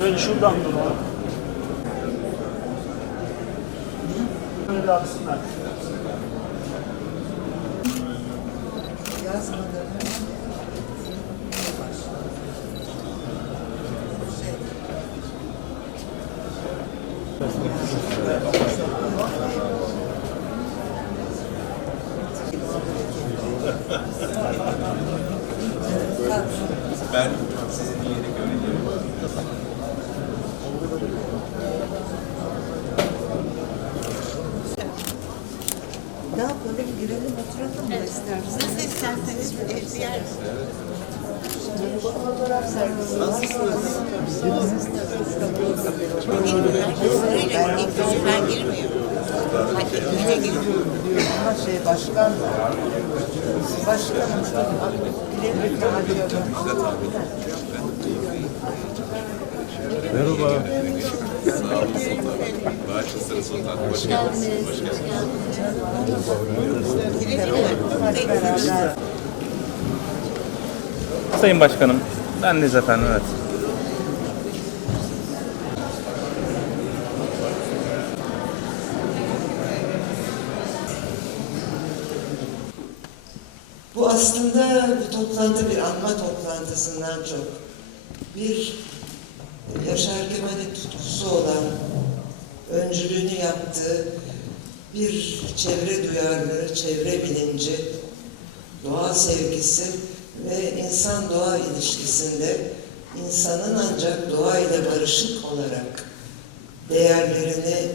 Böyle şuradan duralım. Böyle aksınlar. İsterseniz? Nasıl isterseniz bir yer önce ben girmiyorum. Hadi yine giriyorum. Ama şey başkan başkanımız ileri Merhaba. Bağışlasın Sultan. Hoş geldiniz. Hoş geldiniz. Sayın Başkanım, ben de efendim evet. Bu aslında bu toplantı bir anma toplantısından çok bir Yaşar Kemal'in tutkusu olan, öncülüğünü yaptığı bir çevre duyarlılığı, çevre bilinci, doğa sevgisi ve insan-doğa ilişkisinde insanın ancak doğa ile barışık olarak değerlerini,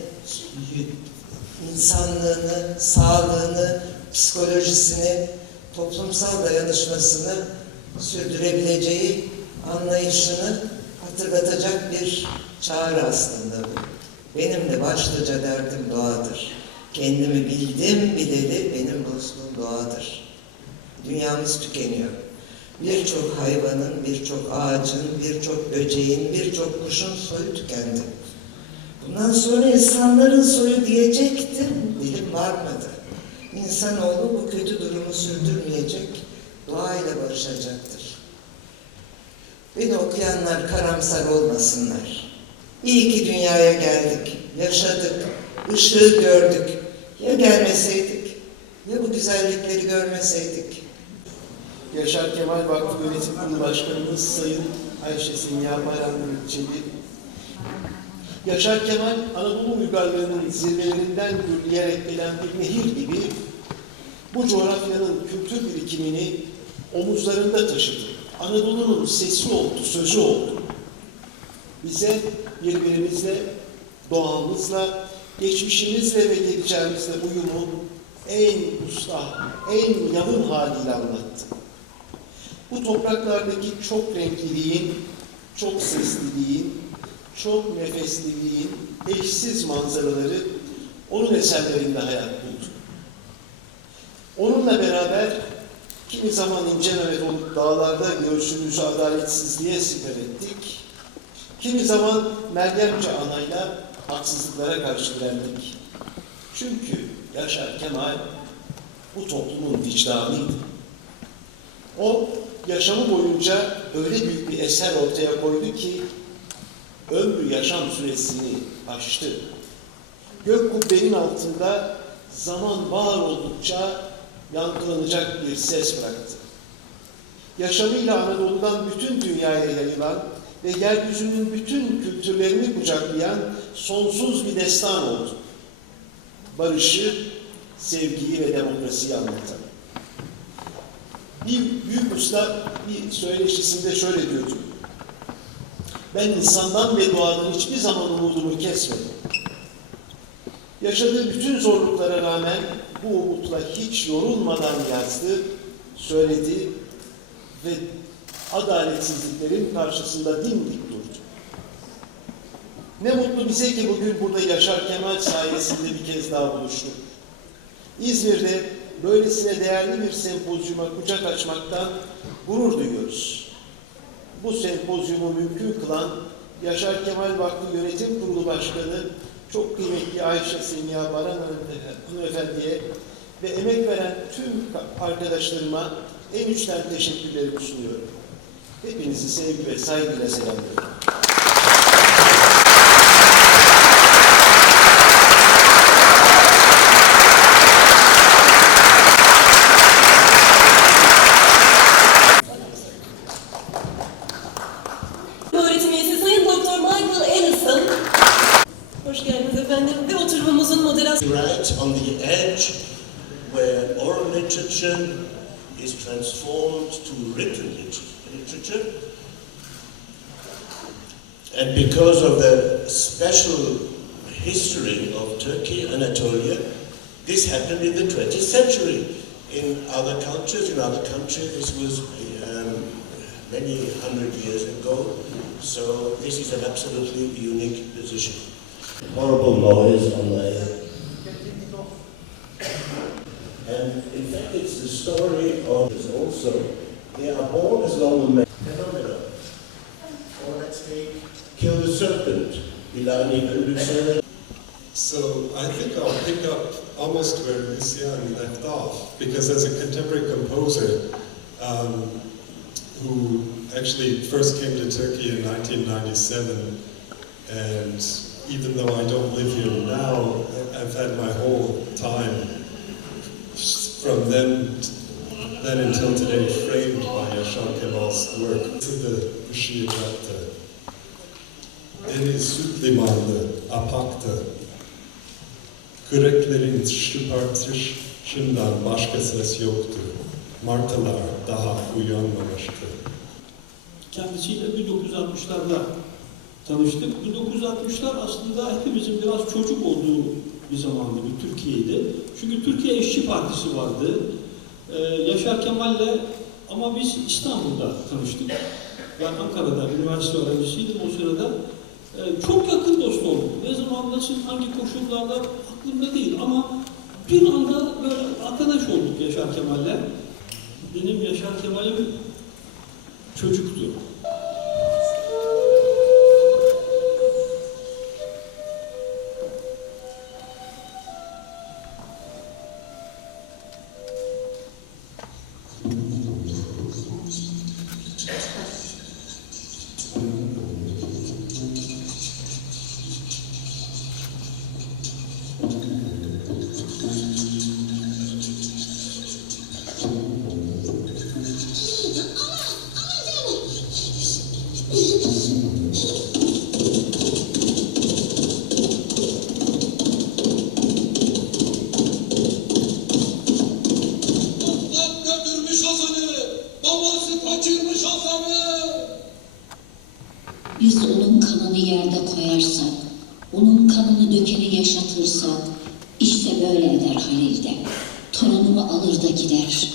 insanlığını, sağlığını, psikolojisini, toplumsal dayanışmasını sürdürebileceği anlayışını hatırlatacak bir çağrı aslında bu. Benim de başlıca derdim doğadır. Kendimi bildim bileli benim dostluğum doğadır. Dünyamız tükeniyor. Birçok hayvanın, birçok ağacın, birçok böceğin, birçok kuşun soyu tükendi. Bundan sonra insanların soyu diyecektim, dilim varmadı. İnsanoğlu bu kötü durumu sürdürmeyecek, doğayla barışacaktır. Beni okuyanlar karamsar olmasınlar. İyi ki dünyaya geldik, yaşadık, ışığı gördük. Ya gelmeseydik, ya bu güzellikleri görmeseydik. Yaşar Kemal Vakfı Yönetim Kurulu Başkanımız Sayın Ayşe Sinya Bayram Çelik. Yaşar Kemal Anadolu uygarlığının zirvelerinden gürleyerek gelen bir nehir gibi bu coğrafyanın kültür birikimini omuzlarında taşıdı. Anadolu'nun sesi oldu, sözü oldu. Bize birbirimizle, doğamızla, geçmişimizle ve geleceğimizle uyumu en usta, en yalın haliyle anlattı. Bu topraklardaki çok renkliliğin, çok sesliliğin, çok nefesliliğin eşsiz manzaraları onun eserlerinde hayat buldu. Onunla beraber kimi zaman ince Mehmet dağlarda göğsümüzü adaletsizliğe siper ettik. Kimi zaman Meryemce anayla haksızlıklara karşı direndik. Çünkü Yaşar Kemal bu toplumun vicdanıydı. O yaşamı boyunca öyle büyük bir eser ortaya koydu ki ömrü yaşam süresini aştı. Gök kubbenin altında zaman var oldukça yankılanacak bir ses bıraktı. Yaşamıyla Anadolu'dan bütün dünyaya yayılan ve yeryüzünün bütün kültürlerini kucaklayan sonsuz bir destan oldu. Barışı, sevgiyi ve demokrasiyi anlatan. Bir büyük usta bir söyleşisinde şöyle diyordu. Ben insandan ve doğadan hiçbir zaman umudumu kesmedim. Yaşadığı bütün zorluklara rağmen bu umutla hiç yorulmadan yazdı, söyledi ve adaletsizliklerin karşısında dimdik durdu. Ne mutlu bize ki bugün burada Yaşar Kemal sayesinde bir kez daha buluştuk. İzmir'de böylesine değerli bir sempozyuma kucak açmaktan gurur duyuyoruz. Bu sempozyumu mümkün kılan Yaşar Kemal Vakfı Yönetim Kurulu Başkanı çok kıymetli Ayşe Semiha Baran hanım- hanımefendiye ve emek veren tüm arkadaşlarıma en içten teşekkürlerimi sunuyorum. Hepinizi sevgi ve saygıyla selamlıyorum. And because of the special history of Turkey, Anatolia, this happened in the 20th century. In other cultures, in other countries, this was um, many hundred years ago. So this is an absolutely unique position horrible noise on the And in fact, it's the story of is also they are born as long as serpent. So I think I'll pick up almost where Lucian left off, because as a contemporary composer um, who actually first came to Turkey in 1997, and even though I don't live here now, I've had my whole time from then, then until today framed by Yaşar Kemal's work. To the Şiirattı, Deniz süt limanlı, apaktı, Küreklerin şıpartışından başka ses yoktu. Martılar daha uyanmamıştı. Kendisiyle 1960'larda tanıştık. 1960'lar aslında hepimizin biraz çocuk olduğu bir zamandı, bir Türkiye'ydi. Çünkü Türkiye İşçi Partisi vardı. Ee, Yaşar Kemal'le ama biz İstanbul'da tanıştık. Ben Ankara'da üniversite öğrencisiydim o sırada. Ee, çok yakın dost olduk. Ne zaman, nasıl, hangi koşullarda aklımda değil ama bir anda böyle arkadaş olduk Yaşar Kemal'le. Benim Yaşar Kemal'im çocuktu. İşte böyle eder Halil de. Torunumu alır da gider,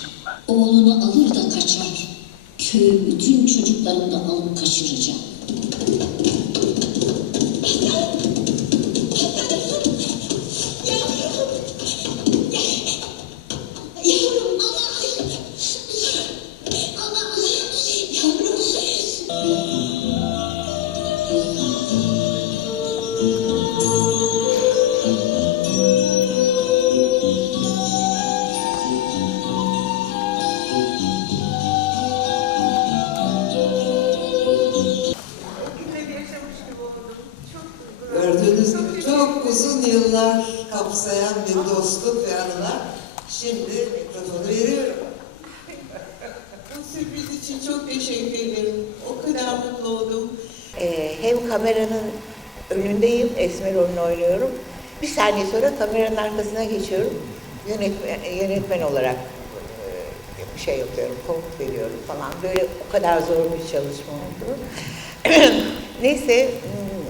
oğlunu alır da kaçar. Köyün bütün çocuklarını da alıp kaçıracak. Mutlu oldum. Ee, hem kameranın önündeyim, Esmer rolünü oynuyorum. Bir saniye sonra kameranın arkasına geçiyorum. Yönetmen, yönetmen olarak e, şey yapıyorum, komut veriyorum falan. Böyle o kadar zor bir çalışma oldu. Neyse, hmm,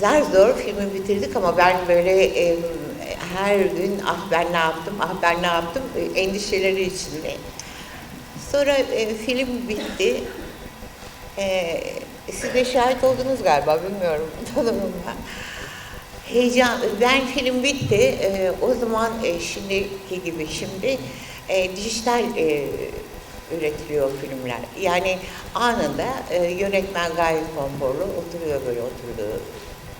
zar zor filmi bitirdik ama ben böyle e, her gün ah ben ne yaptım, ah ben ne yaptım e, endişeleri içindeyim. Sonra e, film bitti. E, siz de şahit oldunuz galiba, bilmiyorum tanımımda. Heyecan, ben film bitti. E, o zaman e, şimdiki gibi şimdi e, dijital e, üretiliyor filmler. Yani anında e, yönetmen gayet konforlu oturuyor böyle oturduğu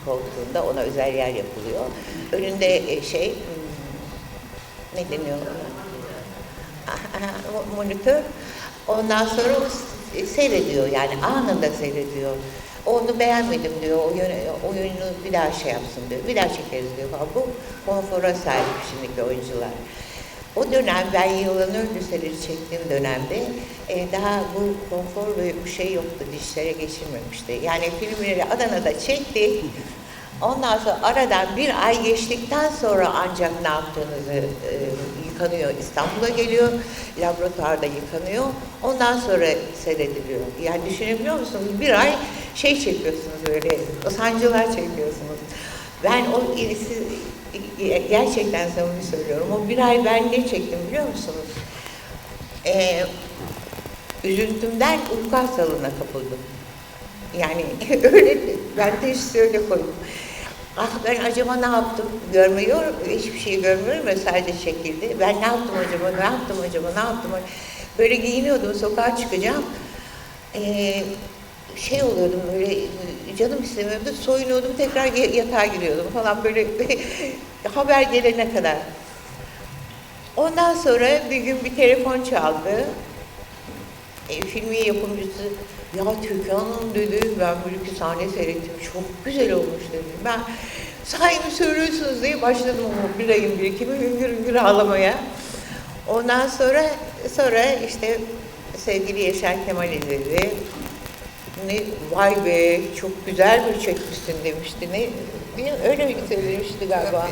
koltuğunda ona özel yer yapılıyor. Önünde e, şey hmm, ne deniyor? Monitör. Ondan sonra seyrediyor yani anında seyrediyor. Onu beğenmedim diyor, oyunu bir daha şey yapsın diyor, bir daha çekeriz diyor falan. Bu konfora sahip şimdiki oyuncular. O dönem ben Yılanır Liseleri çektiğim dönemde e, daha bu konfor ve bu şey yoktu, dişlere geçilmemişti. Yani filmleri Adana'da çektik. Ondan sonra aradan bir ay geçtikten sonra ancak ne yaptığınızı e, yıkanıyor. İstanbul'a geliyor, laboratuvarda yıkanıyor. Ondan sonra seyrediliyor. Yani düşünebiliyor musunuz? Bir ay şey çekiyorsunuz böyle, sancılar çekiyorsunuz. Ben o siz, gerçekten samimi söylüyorum. O bir ay ben ne çektim biliyor musunuz? Ee, üzüntümden uyku hastalığına kapıldım. Yani öyle, ben de işte öyle koydum. Ah ben acaba ne yaptım? Görmüyorum, hiçbir şey görmüyorum ve sadece şekilde. Ben ne yaptım acaba, ne yaptım acaba, ne yaptım? Böyle giyiniyordum, sokağa çıkacağım. Ee, şey oluyordum böyle, canım istemiyordu, soyunuyordum, tekrar yatağa giriyordum falan böyle haber gelene kadar. Ondan sonra bir gün bir telefon çaldı. E, filmin yapımcısı, ya Türkan Hanım dedi, ben bir iki sahne seyrettim, çok güzel olmuş dedi. Ben sahibi söylüyorsunuz diye başladım o bir ayın birikimi hüngür hüngür ağlamaya. Ondan sonra sonra işte sevgili Yaşar Kemal izledi. Ne, vay be çok güzel bir çekmişsin demişti. Ne, öyle mi söylemişti galiba.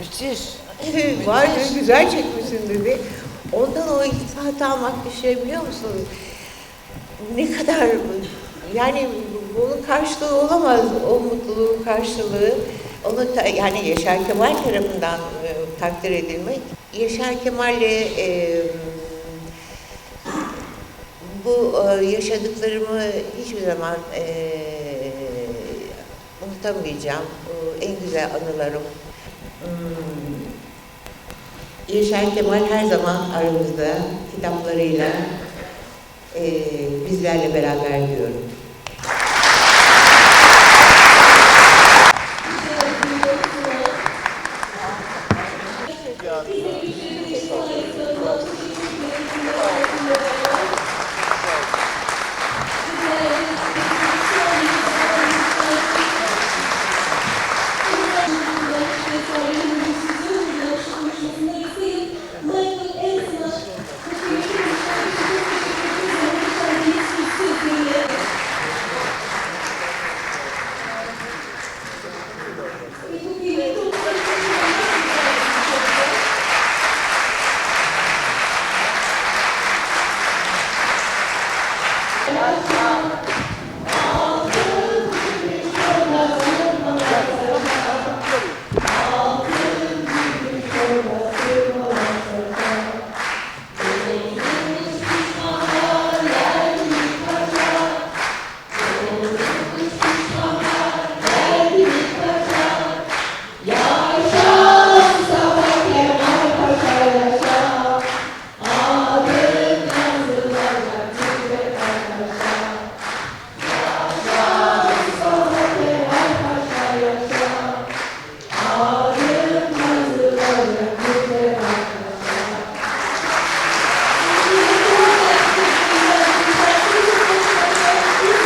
Müthiş. Vay be güzel çekmişsin dedi. Ondan o iltifat almak düşünebiliyor musunuz? Ne kadar yani bunun karşılığı olamaz. O mutluluğun karşılığı onu ta- yani Yaşar Kemal tarafından e, takdir edilmek. Yaşar Kemal'le e, bu e, yaşadıklarımı hiçbir zaman e, unutamayacağım. O en güzel anılarım. Hmm, Yaşar Kemal her zaman aramızda kitaplarıyla e, bizlerle beraber diyorum.